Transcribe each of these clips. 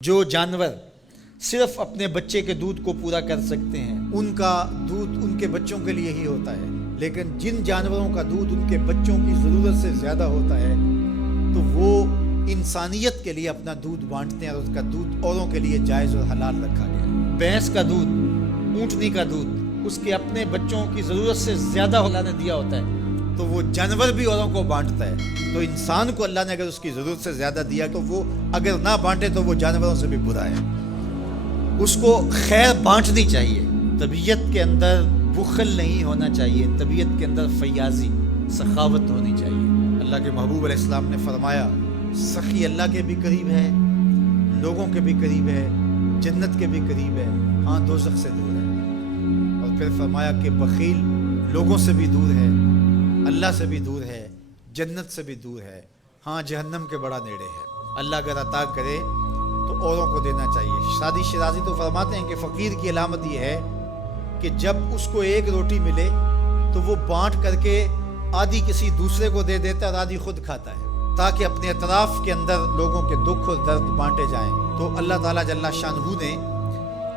جو جانور صرف اپنے بچے کے دودھ کو پورا کر سکتے ہیں ان کا دودھ ان کے بچوں کے لیے ہی ہوتا ہے، لیکن جن جانوروں کا دودھ ان کے بچوں کی ضرورت سے زیادہ ہوتا ہے تو وہ انسانیت کے لیے اپنا دودھ بانٹتے ہیں اور اس کا دودھ اوروں کے لیے جائز اور حلال رکھا گیا ہے۔ بھینس کا دودھ، اونٹنی کا دودھ اس کے اپنے بچوں کی ضرورت سے زیادہ اللہ نے دیا ہوتا ہے تو وہ جانور بھی اوروں کو بانٹتا ہے۔ تو انسان کو اللہ نے اگر اس کی ضرورت سے زیادہ دیا تو وہ اگر نہ بانٹے تو وہ جانوروں سے بھی برا ہے، اس کو خیر بانٹنی چاہیے۔ طبیعت کے اندر بخل نہیں ہونا چاہیے، طبیعت کے اندر فیاضی، سخاوت ہونی چاہیے۔ اللہ کے محبوب علیہ السلام نے فرمایا سخی اللہ کے بھی قریب ہے، لوگوں کے بھی قریب ہے، جنت کے بھی قریب ہے، ہاں دوزخ سے دور ہے۔ اور پھر فرمایا کہ بخیل لوگوں سے بھی دور ہے، اللہ سے بھی دور ہے، جنت سے بھی دور ہے، ہاں جہنم کے بڑا نیڑے ہے۔ اللہ اگر عطا کرے تو اوروں کو دینا چاہیے۔ شادی شیرازی تو فرماتے ہیں کہ فقیر کی علامت یہ ہے کہ جب اس کو ایک روٹی ملے تو وہ بانٹ کر کے آدھی کسی دوسرے کو دے دیتا ہے اور آدھی خود کھاتا ہے تاکہ اپنے اطراف کے اندر لوگوں کے دکھ اور درد بانٹے جائیں۔ تو اللہ تعالیٰ جل شانہ نے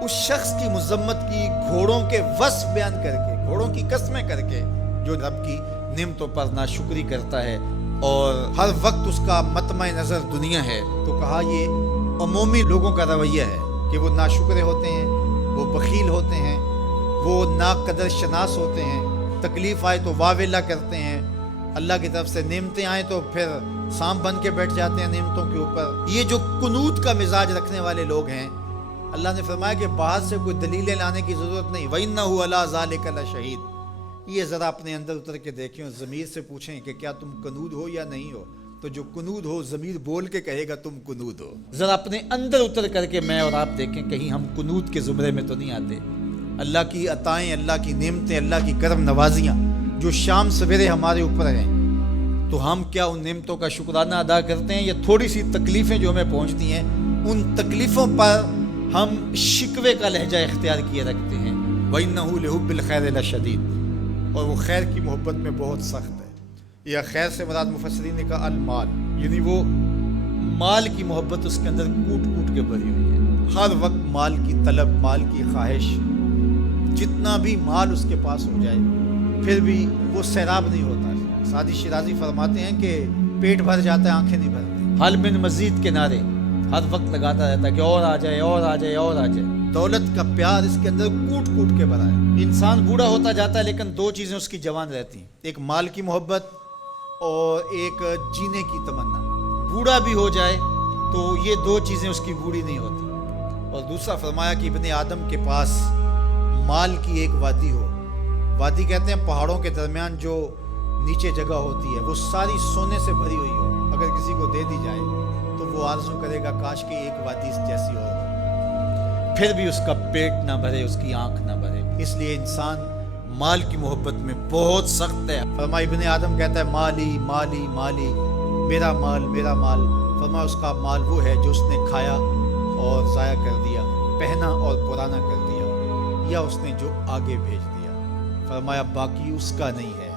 اس شخص کی مذمت کی گھوڑوں کے وصف بیان کر کے، گھوڑوں کی قسمیں کر کے، جو رب کی نعمتوں پر ناشکری کرتا ہے اور ہر وقت اس کا مطمع نظر دنیا ہے، تو کہا یہ عمومی لوگوں کا رویہ ہے کہ وہ ناشکرے ہوتے ہیں، وہ بخیل ہوتے ہیں، وہ ناقدر شناس ہوتے ہیں، تکلیف آئے تو واویلا کرتے ہیں، اللہ کی طرف سے نعمتیں آئیں تو پھر سانپ بن کے بیٹھ جاتے ہیں نعمتوں کے اوپر۔ یہ جو قنوت کا مزاج رکھنے والے لوگ ہیں، اللہ نے فرمایا کہ باہر سے کوئی دلیلیں لانے کی ضرورت نہیں، وَإِنَّهُ عَلَىٰ ذَلِكَ لَشَهِيدٌ۔ یہ ذرا اپنے اندر اتر کے دیکھیں اور ضمیر سے پوچھیں کہ کیا تم قنوت ہو یا نہیں ہو، تو جو قنوت ہو ضمیر بول کے کہے گا تم قنوت ہو۔ ذرا اپنے اندر اتر کر کے میں اور آپ دیکھیں کہیں ہم قنوت کے زمرے میں تو نہیں آتے۔ اللہ کی عطائیں، اللہ کی نعمتیں، اللہ کی کرم نوازیاں جو شام سویرے ہمارے اوپر ہیں، تو ہم کیا ان نعمتوں کا شکرانہ ادا کرتے ہیں یا تھوڑی سی تکلیفیں جو ہمیں پہنچتی ہیں ان تکلیفوں پر ہم شکوے کا لہجہ اختیار کیے رکھتے ہیں؟ وَإِنَّهُ لِحُبِّ الْخَيْرِ لَشَدِيدٌ، اور وہ خیر کی محبت میں بہت سخت ہے۔ یا خیر سے مراد مفسرین نے کہا المال، یعنی وہ مال کی محبت اس کے اندر کوٹ کوٹ کے بھری ہوئی ہے، ہر وقت مال کی طلب، مال کی خواہش، جتنا بھی مال اس کے پاس ہو جائے پھر بھی وہ سیراب نہیں ہوتا۔ سعدی شیرازی فرماتے ہیں کہ پیٹ بھر جاتا ہے، آنکھیں نہیں بھرتی۔ حل من مزید کے نعرے ہر وقت لگاتا رہتا ہے کہ اور آ جائے، اور آ جائے، اور آ جائے۔ دولت کا پیار اس کے اندر کوٹ کوٹ کے بھرا ہے۔ انسان بوڑھا ہوتا جاتا ہے لیکن دو چیزیں اس کی جوان رہتی ہیں، ایک مال کی محبت اور ایک جینے کی تمنا۔ بوڑھا بھی ہو جائے تو یہ دو چیزیں اس کی بوڑھی نہیں ہوتی۔ اور دوسرا فرمایا کہ ابن آدم کے پاس مال کی ایک وادی ہو، وادی کہتے ہیں پہاڑوں کے درمیان جو نیچے جگہ ہوتی ہے، وہ ساری سونے سے بھری ہوئی ہو، اگر کسی کو دے دی جائے تو وہ آرزو کرے گا کاش کہ ایک وادی اس جیسی اور ہو، پھر بھی اس کا پیٹ نہ بھرے، اس کی آنکھ نہ بھرے۔ اس لیے انسان مال کی محبت میں بہت سخت ہے۔ فرمایا ابن آدم کہتا ہے مالی مالی مالی، میرا مال میرا مال۔ فرمایا اس کا مال وہ ہے جو اس نے کھایا اور ضائع کر دیا، پہنا اور پرانا کر دیا، یا اس نے جو آگے بھیج دیا۔ فرمایا باقی اس کا نہیں ہے،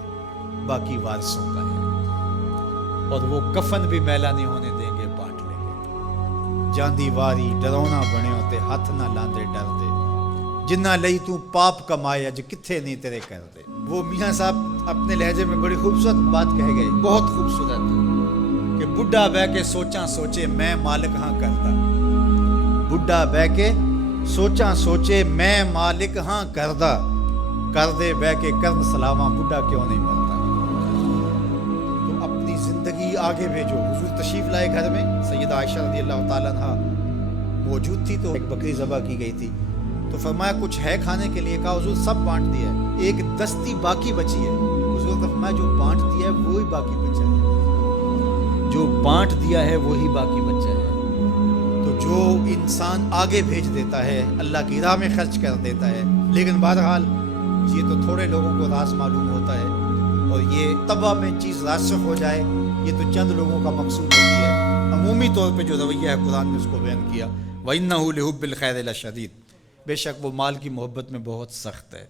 باقی وارثوں کا ہے، اور وہ کفن بھی میلا نہیں ہونے دیں گے، بانٹ لیں گے۔ جاندی واری ڈرونا بنے ہوتے، ہاتھ نہ لاندے ڈردے، جنہ لئی تو پاپ کمائے اج کتھے نہیں تیرے کر دے۔ وہ میاں صاحب اپنے لہجے میں بڑی خوبصورت بات کہہ گئے، بہت خوبصورت، کہ بڈھا بہ کے سوچاں سوچے میں مالک ہاں کرتا۔ بڈھا بہ کے سوچاں سوچے میں مالک ہاں کردہ، کر دے بہ کے کرن سلاواں بڈھا کیوں نہیں مرتا۔ تو اپنی زندگی آگے بھیجو۔ حضور تشریف لائے گھر میں، سیدہ عائشہ رضی اللہ تعالیٰ عنہ موجود تھی تو ایک بکری ذبح کی گئی تھی، تو فرمایا کچھ ہے کھانے کے لیے؟ کہا حضور سب بانٹ دیا ہے، ایک دستی باقی بچی ہے۔ حضور نے فرمایا جو بانٹ دیا ہے وہی باقی بچا ہے، جو بانٹ دیا ہے وہی باقی بچا ہے۔ تو جو انسان آگے بھیج دیتا ہے، اللہ کی راہ میں خرچ کر دیتا ہے، لیکن بہرحال یہ تو تھوڑے لوگوں کو راز معلوم ہوتا ہے، اور یہ طبع میں چیز راسخ ہو جائے یہ تو چند لوگوں کا مقصود ہوتی ہے۔ عمومی طور پہ جو رویہ ہے قرآن نے اس کو بیان کیا، وَإِنَّهُ لِحُبِّ الْخَيْرِ لَشَدِيدٌ، بے شک وہ مال کی محبت میں بہت سخت ہے۔